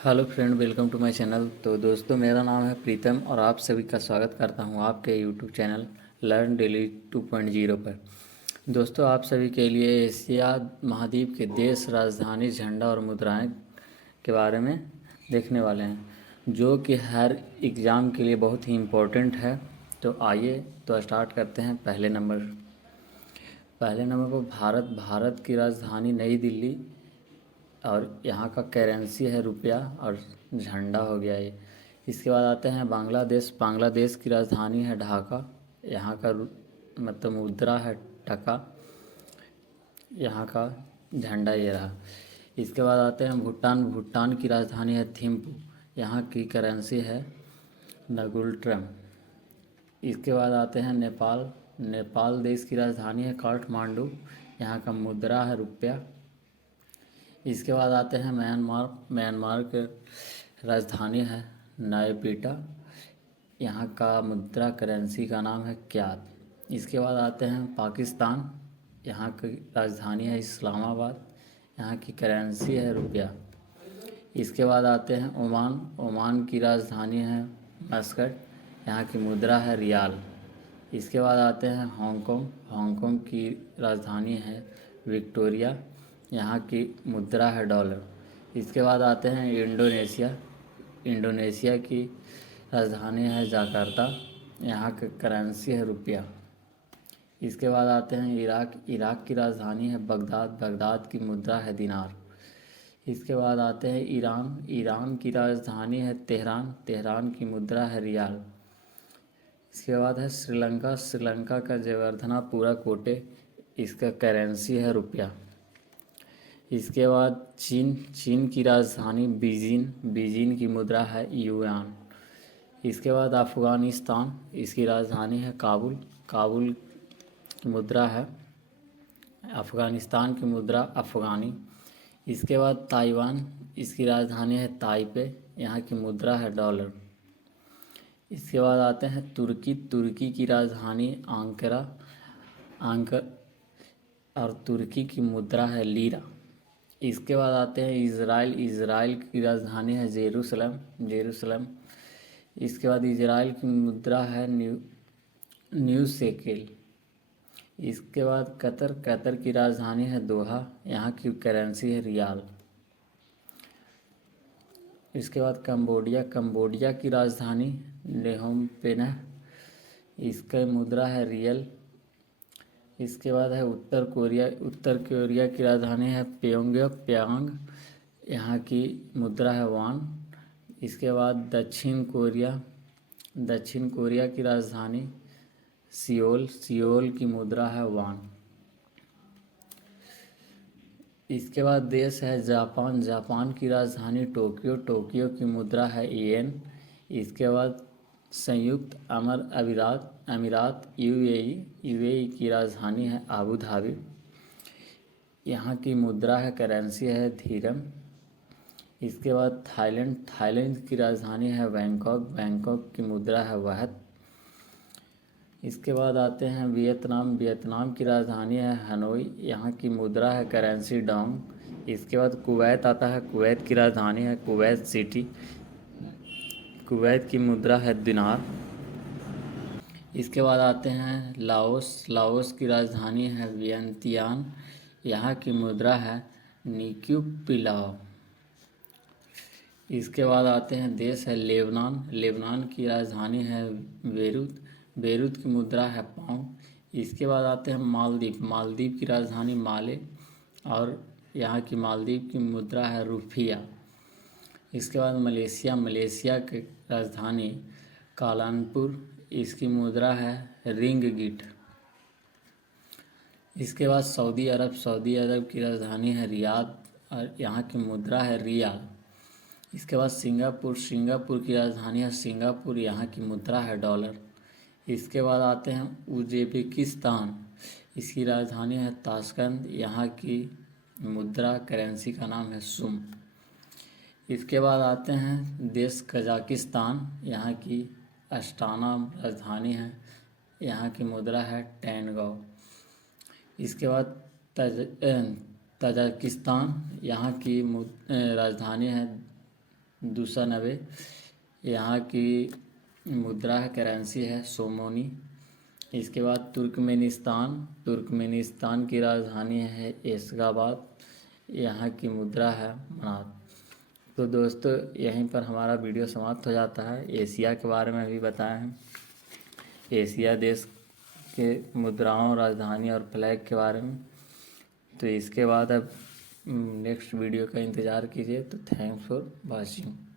Hello friend, welcome to my channel. तो दोस्तों, मेरा नाम है प्रीतम और आप सभी का स्वागत करता हूं आपके यूट्यूब चैनल लर्न डेली 2.0 पर। दोस्तों, आप सभी के लिए एशिया महाद्वीप के देश, राजधानी, झंडा और मुद्राएं के बारे में देखने वाले हैं, जो कि हर एग्ज़ाम के लिए बहुत ही इम्पोर्टेंट है। तो आइए तो स्टार्ट करते हैं। पहले नंबर पर भारत की राजधानी नई दिल्ली और यहाँ का करेंसी है रुपया और झंडा हो गया ये। इसके बाद आते हैं बांग्लादेश की राजधानी है ढाका। यहाँ का मतलब मुद्रा है टका। यहाँ का झंडा ये रहा। इसके बाद आते हैं भूटान की राजधानी है थिम्पू। यहाँ की करेंसी है नगुल्ट्रम। इसके बाद आते हैं नेपाल देश की राजधानी है काठमांडू। यहाँ का मुद्रा है रुपया। इसके बाद आते हैं म्यांमार के राजधानी है नायपीटा। यहाँ का मुद्रा करेंसी का नाम है क्यात। इसके बाद आते हैं पाकिस्तान। यहाँ की राजधानी है इस्लामाबाद। यहाँ की करेंसी है रुपया। इसके बाद आते हैं ओमान की राजधानी है मस्कट। यहाँ की मुद्रा है रियाल। इसके बाद आते हैं हांगकांग की राजधानी है विक्टोरिया। यहाँ की मुद्रा है डॉलर। इसके बाद आते हैं इंडोनेशिया की राजधानी है जकार्ता। यहाँ की करेंसी है रुपया। इसके बाद आते हैं इराक की राजधानी है बगदाद की मुद्रा है दिनार। इसके बाद आते हैं ईरान की राजधानी है तेहरान की मुद्रा है रियाल। इसके बाद है श्रीलंका का जयवर्धनापुरा कोटे। इसका करेंसी है रुपया। इसके बाद चीन की राजधानी बीजिंग की मुद्रा है युआन। इसके बाद अफ़गानिस्तान, इसकी राजधानी है काबुल की मुद्रा है अफ़गानिस्तान की मुद्रा अफ़गानी। इसके बाद ताइवान, इसकी राजधानी है ताइपे। यहाँ की मुद्रा है डॉलर। इसके बाद आते हैं तुर्की की राजधानी आंकरा और तुर्की की मुद्रा है लीरा। इसके बाद आते हैं इज़राइल की राजधानी है जेरूसलम। इसके बाद इज़राइल की मुद्रा है न्यू शेकेल। इसके बाद कतर की राजधानी है दोहा। यहाँ की करेंसी है रियाल। इसके बाद कंबोडिया की राजधानी नेहोम पेन्ह। इसका मुद्रा है रियल। इसके बाद है उत्तर कोरिया की राजधानी है प्योंग। यहाँ की मुद्रा है वान। इसके बाद दक्षिण कोरिया की राजधानी सियोल की मुद्रा है वान। इसके बाद देश है जापान की राजधानी टोक्यो की मुद्रा है येन। इसके बाद संयुक्त अमीरात यूएई की राजधानी है आबू धाबी। यहाँ की मुद्रा है करेंसी है धीरम। इसके बाद थाईलैंड की राजधानी है बैंकॉक की मुद्रा है वहत। इसके बाद आते हैं वियतनाम की राजधानी है हनोई। यहाँ की मुद्रा है करेंसी डोंग। इसके बाद कुवैत आता है। कुवैत की राजधानी है कुवैत सिटी। कुवैत की मुद्रा है दिनार। इसके बाद आते हैं लाओस की राजधानी है वियंतियान। यहाँ की मुद्रा है निक्यू पिलाओ। इसके बाद आते हैं देश है लेबनान की राजधानी है बेरूत की मुद्रा है पाउंड। इसके बाद आते हैं मालदीव की राजधानी माले और यहाँ की मालदीव की मुद्रा है रुफिया। इसके बाद मलेशिया की राजधानी कालालमपुर। इसकी मुद्रा है रिंगगिट। इसके बाद सऊदी अरब की राजधानी है रियाद और यहाँ की मुद्रा है रियाल। इसके बाद सिंगापुर की राजधानी है सिंगापुर। यहाँ की मुद्रा है डॉलर। इसके बाद आते हैं उज़्बेकिस्तान। इसकी राजधानी है ताशकंद। यहाँ की मुद्रा करेंसी का नाम है सुम। इसके बाद आते हैं देश कजाकिस्तान। यहाँ की अस्टाना राजधानी है। यहाँ की मुद्रा है टेनगो। इसके बाद तजाकिस्तान। यहाँ की राजधानी है 290। यहाँ की मुद्रा है, करेंसी है सोमोनी। इसके बाद तुर्कमेनिस्तान की राजधानी है एशगाबाद। यहाँ की मुद्रा है मनात। तो दोस्तों यहीं पर हमारा वीडियो समाप्त हो जाता है। एशिया के बारे में भी बताए हैं, एशिया देश के मुद्राओं, राजधानी और फ्लैग के बारे में। तो इसके बाद अब नेक्स्ट वीडियो का इंतज़ार कीजिए। तो थैंक्स फॉर वॉचिंग।